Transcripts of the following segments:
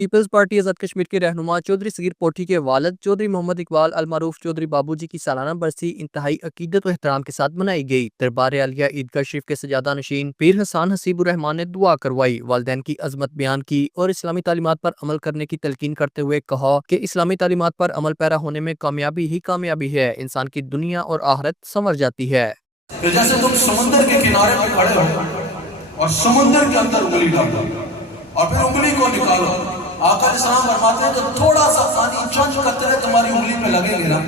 Peoples party Azad Kashmir کے رہنما چودھری صغیر پوٹھی کے والد چودھری محمد اقبال المعروف چودھری بابو جی کی سالانہ برسی انتہائی عقیدت و احترام کے ساتھ منائی گئی۔ دربار عالیہ عیدگاہ شریف کے سجادہ نشین پیر حسان حسیب الرحمان نے دعا کروائی، والدین کی عظمت بیان کی اور اسلامی تعلیمات پر عمل کرنے کی تلقین کرتے ہوئے کہا کہ اسلامی تعلیمات پر عمل پیرا ہونے میں کامیابی ہی کامیابی ہے، انسان کی دنیا اور آخرت سنور جاتی ہے۔ کہ جیسے تم سمندر کے کنارے پہ کھڑے ہو اور سمندر کے اندر انگلی ڈالو اور پھر انگلی کو نکالو، آقا علیہ السلام فرماتے ہیں جو تھوڑا سا پانی چند قطرے تمہاری انگلی پہ لگے گے نا،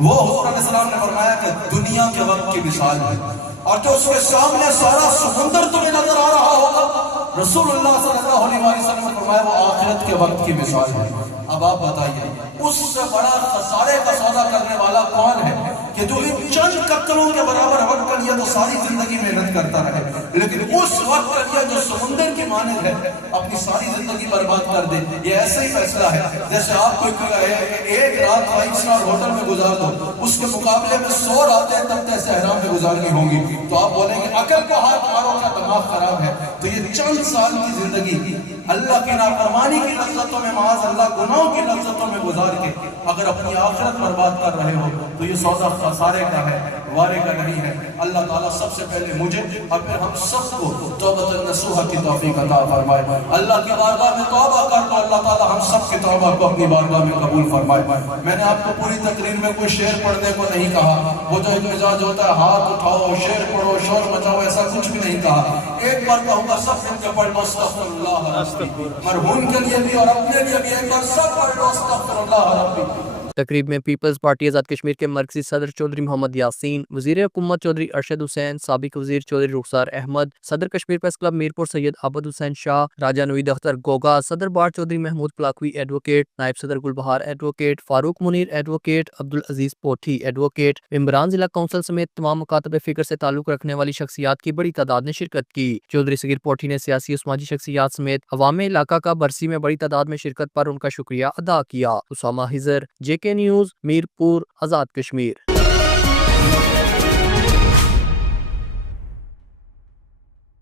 وہ حضور علیہ السلام نے فرمایا کہ دنیا کے وقت کی مثال ہے، اور جو اس کے سامنے سارا سمندر تمہیں نظر آ رہا ہوگا، رسول اللہ صلی اللہ علیہ وسلم نے فرمایا وہ آخرت کے وقت کی مثال ہے۔ اب آپ بتائیے اس سے بڑا خسارے کا سودا کرنے والا کون ہے کہ جو ان چند قطروں کے برابر وقت کا لیا تو ساری زندگی محنت کرتا رہے، لیکن اس وقت کا لیا جو سمندر کی مانند ہے اپنی ساری زندگی برباد کر دے۔ یہ ایسا ہی فیصلہ ہے جیسے آپ کو ایک رات 5 اسٹار ہوٹل میں گزار دو، اس کے مقابلے میں 100 راتیں تک ایسے احرام میں گزارنی ہوں گی، تو آپ بولیں گے عقل کا ہاتھ مارو کا دماغ خراب ہے۔ تو یہ چند سال کی زندگی اللہ کی نافرمانی کی لذتوں میں، معاذ اللہ گناہوں کی لذتوں میں گزار کے اگر اپنی آخرت برباد کر رہے ہو تو یہ سودا خسارے کا ہے، وارے کا نہیں ہے۔ اللہ تعالیٰ سب سے پہلے مجھے اور پھر ہم سب کو توبۃ النصوحہ کی توفیق عطا فرمائے۔ اللہ کی بارگاہ میں توبہ کر تو اللہ تعالیٰ ہم سب کی توبہ کو اپنی بارگاہ میں قبول فرمائے۔ میں نے آپ کو پوری تقریر میں کوئی شعر پڑھنے کو نہیں کہا، وہ جو ایک مزاج ہوتا ہے ہاتھ اٹھاؤ شعر پڑھو شور مچاؤ، ایسا کچھ بھی نہیں کہا۔ ایک بار کہوں گا سب مل کے پڑھ لو استغفر اللہ ربی، مرحوم کے لیے بھی اور اپنے لیے بھی ایک بار سب پڑھ لو استغفر اللہ ربی۔ تقریب میں پیپلز پارٹی آزاد کشمیر کے مرکزی صدر چودھری محمد یاسین، وزیر حکومت چودھری ارشد حسین، سابق وزیر چودھری رخسار احمد، صدر کشمیر پریس کلب میرپور سید عابد حسین شاہ، راجہ نوید اختر گوگا، صدر بار چودھری محمود پلاکوی ایڈوکیٹ، نائب صدر گلبہار ایڈوکیٹ، فاروق منیر ایڈوکیٹ، عبدالعزیز پوٹھی ایڈوکیٹ، ممبران ضلع کونسل سمیت تمام مکاتب فکر سے تعلق رکھنے والی شخصیات کی بڑی تعداد نے شرکت کی۔ چودھری صغیر پوٹھی نے سیاسی و سماجی شخصیات سمیت عوام علاقہ کا برسی میں بڑی تعداد میں شرکت پر ان کا شکریہ ادا کیا۔ اسامہ حضر، JK نیوز، میرپور، آزاد کشمیر۔